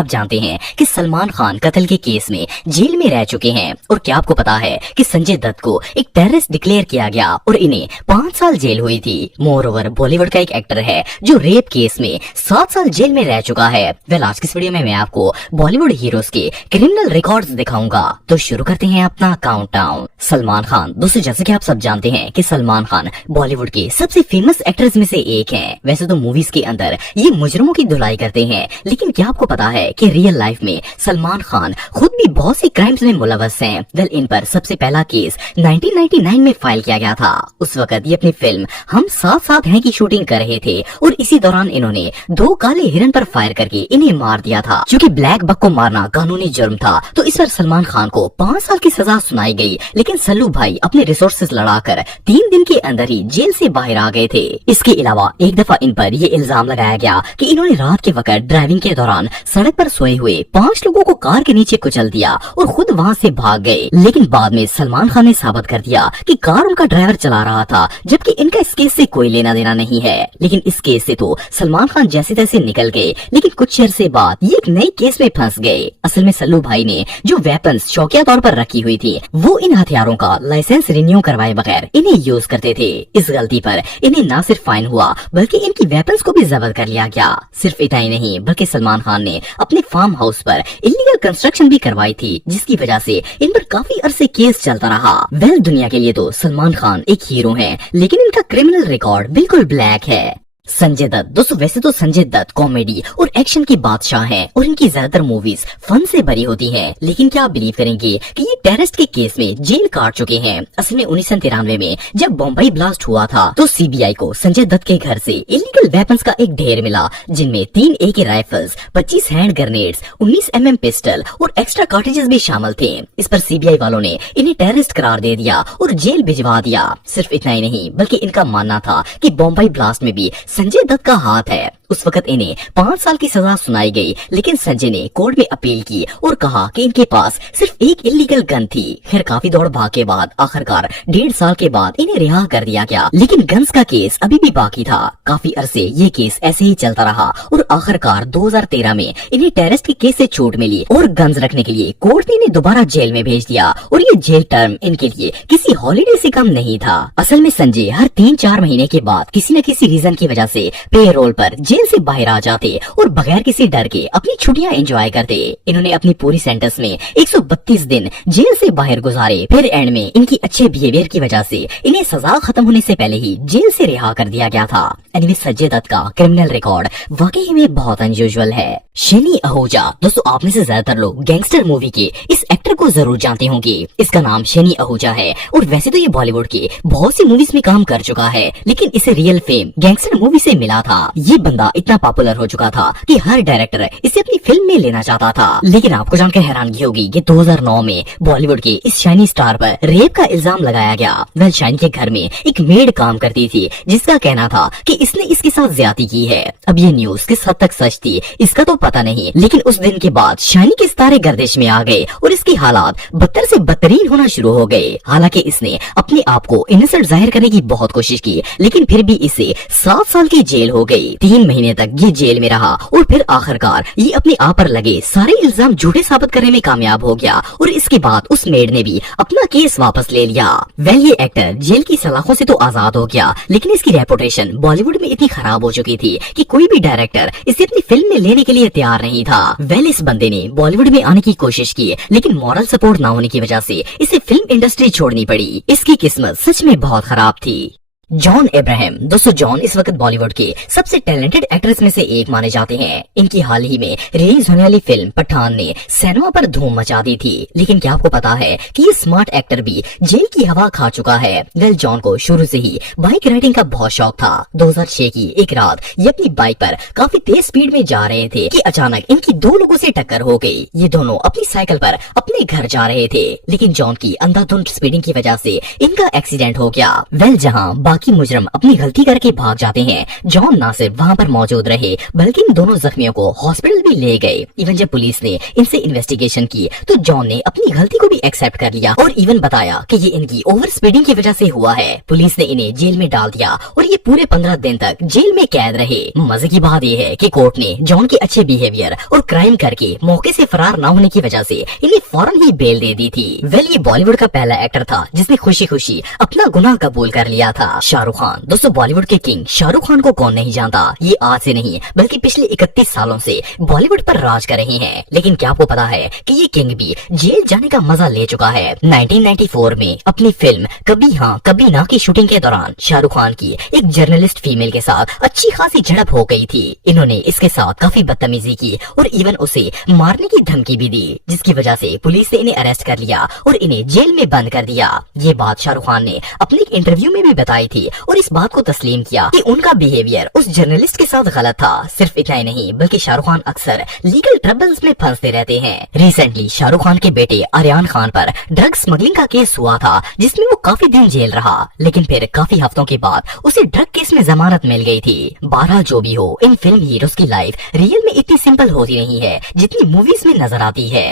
आप जानते हैं कि सलमान खान कत्ल के केस में जेल में रह चुके हैं? और क्या आपको पता है कि संजय दत्त को एक टेररिस्ट डिक्लेयर किया गया और इन्हें 5 साल जेल हुई थी? मोर ओवर बॉलीवुड का एक एक्टर है जो रेप केस में 7 साल जेल में रह चुका है। वेल, आज की इस वीडियो में मैं आपको बॉलीवुड हीरोज के क्रिमिनल रिकॉर्ड्स दिखाऊंगा। तो शुरू करते हैं अपना काउंटडाउन। सलमान खान। दोस्तों, जैसे कि आप सब जानते हैं कि सलमान खान बॉलीवुड के सबसे फेमस एक्टर्स में से एक हैं। वैसे तो मूवीज के अंदर ये मुजरिमों की धुलाई करते हैं, लेकिन क्या आपको पता है कि रियल लाइफ में सलमान खान खुद भी बहुत सी क्राइम्स में मुलव्वस हैं। वेल, इन पर सबसे पहला केस 1999 में फाइल किया गया था। उस वक्त ये अपनी फिल्म हम साथ साथ हैं की शूटिंग कर रहे थे और इसी दौरान इन्होंने 2 काले हिरन पर फायर करके इन्हें मार दिया था। क्योंकि ब्लैक बक को मारना कानूनी जुर्म था, तो इस पर सलमान खान को 5 साल की सजा सुनाई गई। लेकिन सल्लू भाई अपने रिसोर्सेज लड़ाकर 3 दिन के अंदर ही जेल से बाहर आ गए थे। इसके अलावा एक दफा इन पर यह इल्जाम लगाया गया कि इन्होंने रात के वक्त ड्राइविंग के दौरान सड़क पर सोए हुए 5 लोगों को कार के नीचे कुचल दिया और खुद वहां से भाग गए। लेकिन बाद में सलमान खान ने साबित कर दिया कि कार उनका ड्राइवर चला रहा था, जबकि इनका इस केस से कोई लेना देना नहीं है। लेकिन इस केस से तो सलमान खान जैसे तैसे निकल गए, लेकिन कुछ अरसे बाद ये एक नए केस में फंस गए। असल में सल्लू भाई ने जो वेपन्स शौकिया तौर पर रखी हुई थी, वो इन हथियारों का लाइसेंस रिन्यू करवाए बगैर इन्हें यूज करते थे। इस गलती पर इन्हें न सिर्फ फाइन हुआ, बल्कि इनकी वेपन्स को भी जब्त कर लिया गया। सिर्फ इतना ही नहीं, बल्कि सलमान खान ने अपने फार्म हाउस पर इलीगल कंस्ट्रक्शन भी करवाई थी, जिसकी वजह से इन पर काफी अरसे केस चलता रहा। वेल, दुनिया के लिए तो सलमान खान एक हीरो हैं, लेकिन इनका क्रिमिनल रिकॉर्ड बिल्कुल ब्लैक है। संजय दत्त। दोस्तों, वैसे तो संजय दत्त कॉमेडी और एक्शन के बादशाह हैं और इनकी ज्यादातर मूवीज फन से भरी होती हैं। लेकिन क्या आप बिलीव करेंगे कि ये टेररिस्ट के केस में जेल काट चुके हैं? असल में 1993 में जब बम्बई ब्लास्ट हुआ था, तो सीबीआई को संजय दत्त के घर से इलीगल वेपन्स का एक ढेर मिला, जिनमें 3 AK rifles, 25 hand grenades, 19 mm pistol और एक्स्ट्रा कार्ट्रिजेस भी शामिल थे। इस पर सीबीआई वालों ने इन्हें टेररिस्ट करार दे दिया और जेल भिजवा दिया। सिर्फ इतना ही नहीं, बल्कि इनका मानना था कि बम्बई ब्लास्ट में भी संजय दत्त का हाथ है। उस वक्त इन्हें 5 साल की सजा सुनाई गई, लेकिन संजय ने कोर्ट में अपील की और कहा कि इनके पास सिर्फ एक इलीगल गन थी। खैर, काफी दौड़ भाग के बाद आखिरकार 1.5 साल के बाद इन्हें रिहा कर दिया गया। लेकिन गन्स का केस अभी भी बाकी था। काफी अरसे ये केस ऐसे ही चलता रहा और आखिरकार 2013 में इन्हें टेररिस्ट के केस से छूट मिली और गन्स रखने के लिए कोर्ट ने इन्हें दोबारा जेल में भेज दिया। और ये जेल टर्म इनके लिए किसी हॉलीडे से कम नहीं था। असल में संजय हर 3-4 महीने के बाद किसी न किसी रीजन की वजह से पे रोल पर जेल से बाहर आ जाते और बगैर किसी डर के अपनी छुट्टियां एंजॉय करते। इन्होंने अपनी पूरी सेंटेंस में 132 दिन जेल से बाहर गुजारे। फिर एंड में इनकी अच्छे बिहेवियर की वजह से इन्हें सजा खत्म होने से पहले ही जेल से रिहा कर दिया गया था। एनीवे, संजय दत्त का क्रिमिनल रिकॉर्ड वाकई में बहुत अनयूजुअल है। शनि आहूजा। दोस्तों, आप में से ज्यादातर लोग गैंगस्टर मूवी के इस एक्टर को जरूर जानते होंगे। इसका नाम शनि आहूजा है और वैसे तो ये बॉलीवुड के बहुत सी मूवीज में काम कर चुका है, लेकिन इसे रियल फेम गैंगस्टर मूवी से मिला था। ये बंदा इतना पॉपुलर हो चुका था कि हर डायरेक्टर इसे अपनी फिल्म में लेना चाहता था। लेकिन आपको जानकर हैरानगी होगी कि 2009 में बॉलीवुड के इस शाइनी स्टार पर रेप का इल्जाम लगाया गया। वेल, शाइनी के घर में एक मेड काम करती थी, जिसका कहना था कि इसने इसके साथ ज्यादती की है। अब ये न्यूज किस हद तक सच थी इसका तो पता नहीं, लेकिन उस दिन के बाद शाइनी के सितारे गर्दिश में आ गए और इसकी हालात बदतर से बदतरीन होना शुरू हो गए। हालांकि इसने अपने आप को इनोसेंट जाहिर करने की बहुत कोशिश की, लेकिन फिर भी इसे 7 साल की जेल हो गई। 3 महीने तक ये जेल में रहा और फिर आखिरकार ये अपने आप पर लगे सारे इल्जाम झूठे साबित करने में कामयाब हो गया और इसके बाद उस मेड ने भी अपना केस वापस ले लिया। वेल, ये एक्टर जेल की सलाखों से तो आजाद हो गया, लेकिन इसकी रेपुटेशन बॉलीवुड में इतनी खराब हो चुकी थी कि कोई भी डायरेक्टर इसे अपनी फिल्म में लेने के लिए तैयार नहीं था। वेल, इस बंदे ने बॉलीवुड में आने की कोशिश की, लेकिन मॉरल सपोर्ट न होने की वजह से इसे फिल्म इंडस्ट्री छोड़नी पड़ी। इसकी किस्मत सच में बहुत खराब थी। John Abraham. दोस्तों, जॉन इस वक्त बॉलीवुड के सबसे टैलेंटेड एक्ट्रेस में से एक माने जाते हैं। इनकी हाल ही में रिलीज होने वाली फिल्म पठान ने सिनेमा पर धूम मचा दी थी। लेकिन क्या आपको पता है कि ये स्मार्ट एक्टर भी जेल की हवा खा चुका है? वेल, जॉन को शुरू से ही बाइक राइडिंग का बहुत शौक था। 2006 की एक रात ये अपनी बाइक पर काफी तेज स्पीड में जा रहे थे कि अचानक इनकी 2 लोगों से टक्कर हो गई। ये दोनों अपनी साइकिल पर अपने घर जा रहे थे, लेकिन जॉन की अंधाधुंध स्पीडिंग की वजह से इनका एक्सीडेंट हो गया। वेल, जहाँ बाकी मुजरम अपनी गलती करके भाग जाते हैं। जॉन ना सिर्फ वहाँ पर मौजूद रहे बल्कि इन दोनों जख्मियों को हॉस्पिटल भी ले गए। इवन जब पुलिस ने इनसे इन्वेस्टिगेशन की तो जॉन ने अपनी गलती को भी एक्सेप्ट कर लिया और इवन बताया कि ये इनकी ओवर स्पीडिंग की वजह से हुआ है। पुलिस ने इन्हें जेल में डाल दिया और ये पूरे 15 दिन तक जेल में कैद रहे। मजे की बात यह है कि कोर्ट ने जॉन के अच्छे बिहेवियर और क्राइम करके मौके से फरार न होने की वजह से इन्हें फौरन ही बेल दे दी थी। वेल ये बॉलीवुड का पहला एक्टर था जिसने खुशी खुशी अपना गुनाह कबूल कर लिया था। शाहरुख खान। दोस्तों बॉलीवुड के किंग शाहरुख खान को कौन नहीं जानता। ये आज से नहीं बल्कि पिछले 31 सालों से बॉलीवुड पर राज कर रहे हैं। लेकिन क्या आपको पता है कि ये किंग भी जेल जाने का मजा ले चुका है। 1994 में अपनी फिल्म कभी हाँ कभी ना की शूटिंग के दौरान शाहरुख खान की एक जर्नलिस्ट फीमेल के साथ अच्छी खासी झड़प हो गई थी। इन्होंने इसके साथ काफी बदतमीजी की और इवन उसे मारने की धमकी भी दी, जिसकी वजह से पुलिस ने इन्हें अरेस्ट कर लिया और इन्हें जेल में बंद कर दिया। ये बात शाहरुख खान ने अपने एक इंटरव्यू में भी बताई थी और इस बात को तस्लीम किया कि उनका बिहेवियर उस जर्नलिस्ट के साथ गलत था। सिर्फ इतना ही नहीं बल्कि शाहरुख खान अक्सर लीगल ट्रबल्स में फंसते रहते हैं। रिसेंटली शाहरुख खान के बेटे आर्यन खान पर ड्रग स्मगलिंग का केस हुआ था जिसमें वो काफी दिन जेल रहा, लेकिन फिर काफी हफ्तों के बाद उसे ड्रग केस में जमानत मिल गई थी। बहरहाल जो भी हो, इन फिल्म हीरोज की लाइफ रियल में इतनी सिंपल होती नहीं है जितनी मूवीज में नजर आती है।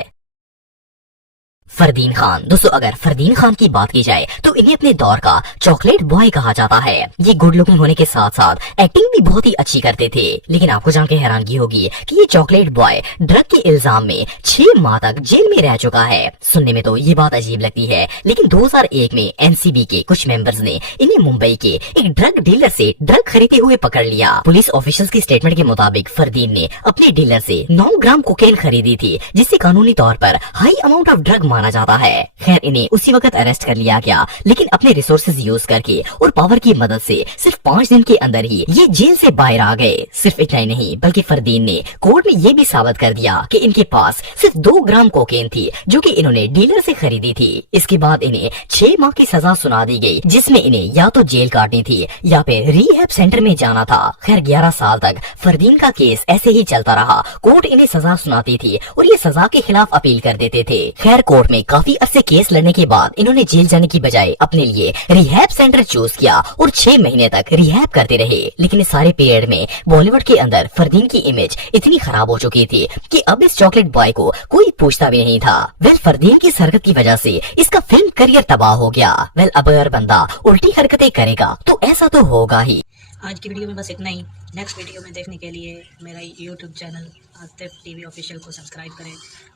फरदीन खान। दोस्तों अगर फरदीन खान की बात की जाए तो इन्हें अपने दौर का चॉकलेट बॉय कहा जाता है। ये गुड लुकिंग होने के साथ साथ एक्टिंग भी बहुत ही अच्छी करते थे। लेकिन आपको जानकर हैरानगी होगी कि ये चॉकलेट बॉय ड्रग के इल्जाम में 6 माह तक जेल में रह चुका है। सुनने में तो ये बात अजीब लगती है, लेकिन 2001 में एनसीबी के कुछ मेंबर्स ने इन्हें मुंबई के एक ड्रग डीलर से ड्रग खरीदते हुए पकड़ लिया। पुलिस ऑफिशियल्स की स्टेटमेंट के मुताबिक फरदीन ने अपने डीलर से 9 ग्राम कोकेन खरीदी थी, जिससे कानूनी तौर पर हाई अमाउंट ऑफ ड्रग माना जाता है। खैर इन्हें उसी वक्त अरेस्ट कर लिया गया, लेकिन अपने रिसोर्सेज यूज करके और पावर की मदद से सिर्फ 5 दिन के अंदर ही ये जेल से बाहर आ गए। सिर्फ इतना ही नहीं बल्कि फरदीन ने कोर्ट में ये भी साबित कर दिया कि इनके पास सिर्फ 2 ग्राम कोकेन थी जो कि इन्होंने डीलर से खरीदी थी। इसके बाद इन्हें 6 माह की सजा सुना दी गई, जिसमें इन्हें या तो जेल काटनी थी या फिर रिहैब सेंटर में जाना था। खैर 11 साल तक फरदीन का केस ऐसे ही चलता रहा। कोर्ट इन्हें सजा सुनाती थी और ये सजा के खिलाफ अपील कर देते थे। खैर कोर्ट में काफी अरसे केस लड़ने के बाद इन्होंने जेल जाने की बजाय अपने लिए रिहैब सेंटर चूज किया और 6 महीने तक रिहैब करते रहे। लेकिन इस सारे पीरियड में बॉलीवुड के अंदर फरदीन की इमेज इतनी खराब हो चुकी थी कि अब इस चॉकलेट बॉय को कोई पूछता भी नहीं था। वेल फरदीन की इस हरकत की वजह से इसका फिल्म करियर तबाह हो गया। वेल अब अगर बंदा उल्टी हरकतें करेगा तो ऐसा तो होगा ही। आज की वीडियो में बस इतना ही। नेक्स्ट वीडियो में देखने के लिए मेरा YouTube channel Atif TV official को सब्सक्राइब करें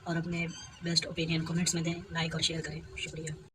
और अपने बेस्ट ओपिनियन कमेंट्स में दें, लाइक और शेयर करें। शुक्रिया।